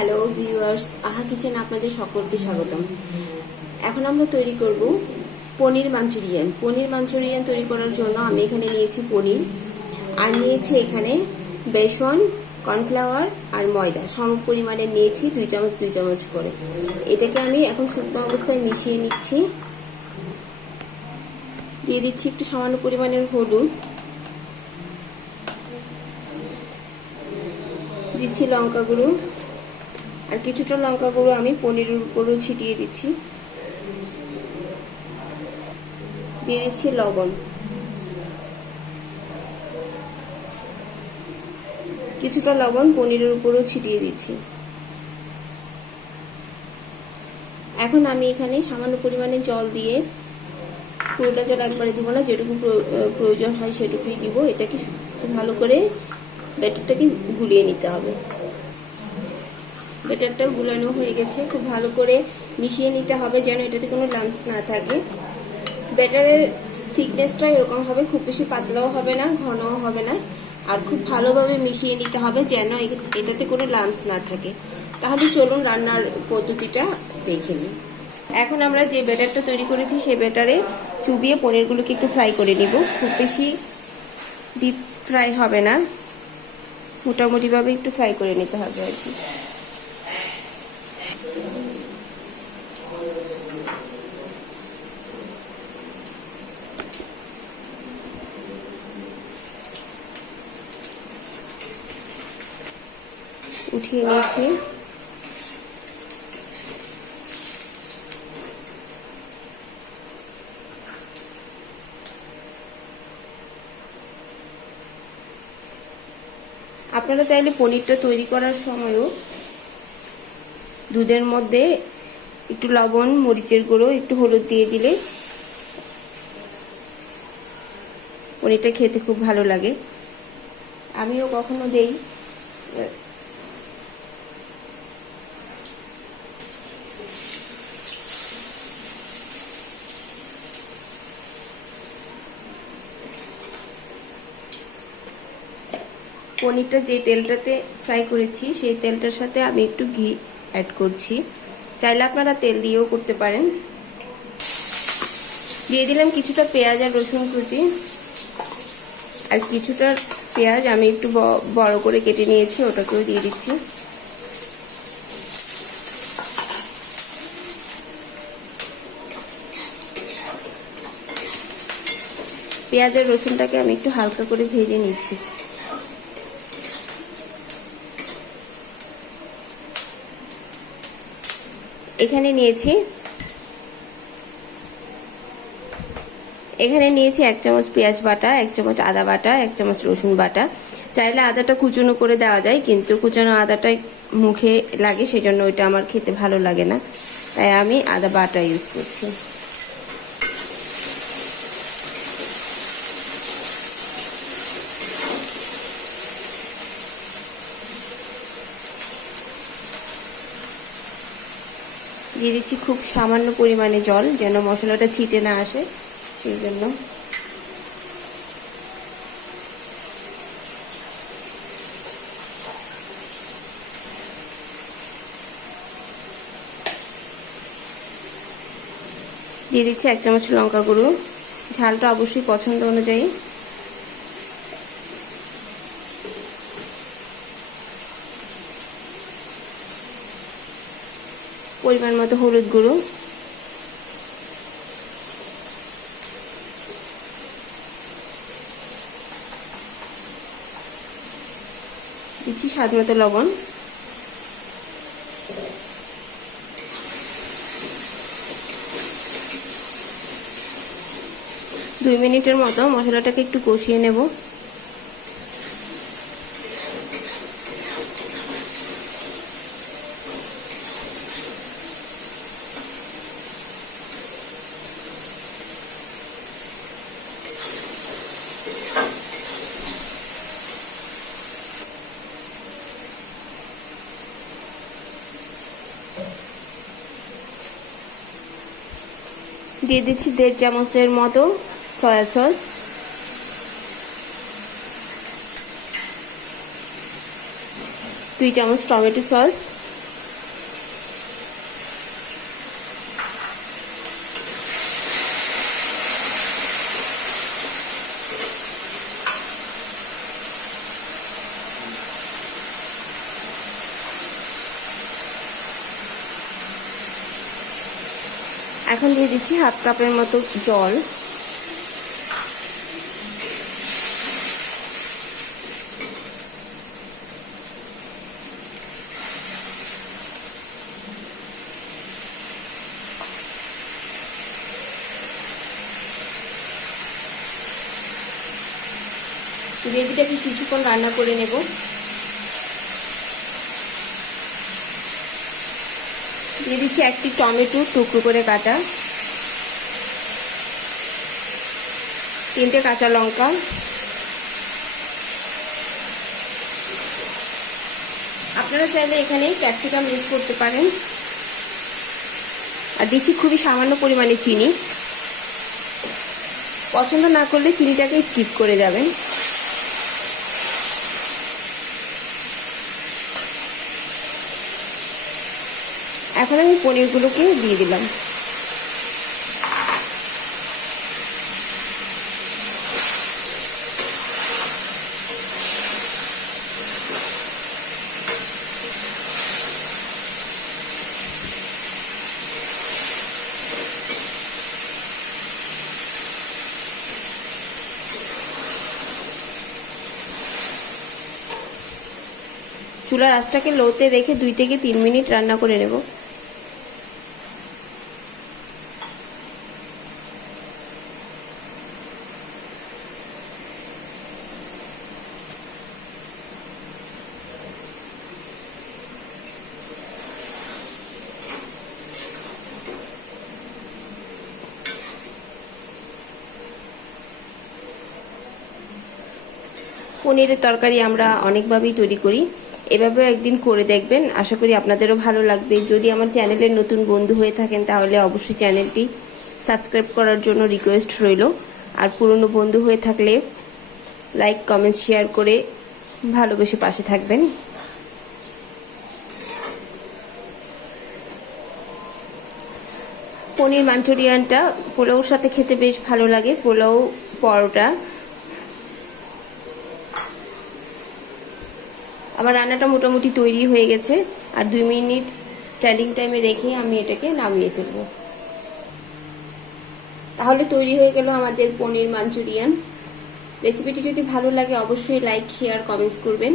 Hello viewers, আহা kitchen আপনাদের সকলকে স্বাগতম। এখন আমরা তৈরি করব পনির মাঞ্চুরিয়ান। পনির মাঞ্চুরিয়ান তৈরি করার জন্য আমি এখানে নিয়েছি পনির, আর নিয়েছি এখানে বেসন, কর্নফ্লাওয়ার আর ময়দা সম পরিমাণে নিয়েছি, 2 চামচ করে। এটাকে আমি এখন শুকনো অবস্থায় মিশিয়ে নিচ্ছি। দিয়ে দিচ্ছি একটু সামান্য পরিমাণের হলুদ, দিচ্ছি লঙ্কা গুঁড়ো, আর কিছুটা লঙ্কা গুঁড়ো আমি পনিরের উপরও ছিটিয়ে দিচ্ছি। দিয়ে দিচ্ছি লবণ, কিছুটা লবণ পনিরের উপরও ছিটিয়ে দিচ্ছি। এখন আমি এখানে সামান্য পরিমাণে জল দিয়ে, পুরোটা জল একবারে দিব না, যেটুকু প্রয়োজন হয় সেটুকুই দিব। এটাকে ভালো করে ব্যাটারটাকে গুলিয়ে নিতে হবে। ব্যাটারটা গুলানো হয়ে গেছে, খুব ভালো করে মিশিয়ে নিতে হবে যেন এটাতে কোনো লাম্পস না থাকে। ব্যাটারের থিকনেসটা এরকম হবে, খুব বেশি পাতলাও হবে না, ঘনও হবে না, আর খুব ভালোভাবে মিশিয়ে নিতে হবে যেন এটাতে কোনো লাম্পস না থাকে। তাহলে চলুন রান্নার পদ্ধতিটা দেখে নিই। এখন আমরা যে ব্যাটারটা তৈরি করেছি সেই ব্যাটারে চুবিয়ে পনিরগুলোকে একটু ফ্রাই করে নিব। খুব বেশি ডিপ ফ্রাই হবে না, মোটামুটিভাবে একটু ফ্রাই করে নিতে হবে আর কি। উঠিয়ে নিয়েছি। আপনারা চাইলে পনিরটা তৈরি করার সময়ও দুধের মধ্যে একটু লবণ, মরিচের গুঁড়ো, একটু হলুদ দিয়ে দিলে পনিরটা খেতে খুব ভালো লাগে। আমিও কখনো দেই। পনিরটা যে তেলটাতে ফ্রাই করেছি সেই তেলটার সাথে আমি একটু ঘি অ্যাড করছি। চাইলে আপনারা তেল দিয়েও করতে পারেন। দিয়ে দিলাম কিছুটা পেঁয়াজ আর রসুন কুচি, আর কিছুটা পেঁয়াজ আমি একটু বড় করে কেটে নিয়েছি, ওটাকেও দিয়ে দিচ্ছি। পেঁয়াজ আর রসুনটাকে আমি একটু হালকা করে ভেজে নিচ্ছি। এখানে নিয়েছি 1 চামচ পেঁয়াজ বাটা, 1 চামচ আদা বাটা, 1 চামচ রসুন বাটা। চাইলে আদাটা কুচনো করে দেওয়া যায়, কিন্তু কুচনো আদাটা মুখে লাগে, সেজন্য ওইটা আমার খেতে ভালো লাগে না, তাই আমি আদা বাটা ইউজ করছি। দিয়ে দিচ্ছি খুব সামান্য পরিমাণে জল, যেন মশলাটা ছিটে না আসে, সেই জন্য। দিয়ে দিচ্ছি 1 চামচ লঙ্কা গুঁড়ো, ঝালটা অবশ্যই পছন্দ অনুযায়ী। পরিমাণ মতো হলুদ গুঁড়ো, দিচ্ছি স্বাদ মতো লবণ। 2 মিনিটের মতো মশলাটাকে একটু কষিয়ে নেব। দিয়ে দিচ্ছি 1.5 চামচের মতো সয়া সস, 2 চামচ টমেটো সস, এখন দিয়ে দিচ্ছি হাফ কাপের মতো জল। গ্রেভিটাকে কিছুক্ষণ রান্না করে নেব। দিয়ে দিচ্ছি একটি টমেটো টুকরো করে কাটা, 3টে কাঁচা লঙ্কা, আপনারা চাইলে এখানে ক্যাপসিকাম ইউজ করতে পারেন। আর দিচ্ছি খুবই সামান্য পরিমাণে চিনি, পছন্দ না করলে চিনিটাকে স্কিপ করে যাবেন। এখন আমি পনিরগুলোকে দিয়ে দিলাম। চুলার আঁচটাকে লোতে রেখে 2 থেকে 3 মিনিট রান্না করে নেব। পনিরের তরকারি আমরা অনেকভাবেই তৈরি করি, এভাবেও একদিন করে দেখবেন, আশা করি আপনাদেরও ভালো লাগবে। যদি আমার চ্যানেলের নতুন বন্ধু হয়ে থাকেন তাহলে অবশ্যই চ্যানেলটি সাবস্ক্রাইব করার জন্য রিকোয়েস্ট রইল। আর পুরনো বন্ধু হয়ে থাকলে লাইক কমেন্ট শেয়ার করে ভালোবেসে পাশে থাকবেন। পনির মাঞ্চুরিয়ানটা পোলাওর সাথে খেতে বেশ ভালো লাগে, পোলাও পরোটা। আমার রান্নাটা মোটামুটি তৈরি হয়ে গেছে, আর 2 মিনিট স্ট্যান্ডিং টাইমে রেখে আমি এটাকে নামিয়ে ফেলবো। তাহলে তৈরি হয়ে গেল আমাদের পনির মাঞ্চুরিয়ান। রেসিপিটি যদি ভালো লাগে অবশ্যই লাইক শেয়ার কমেন্টস করবেন।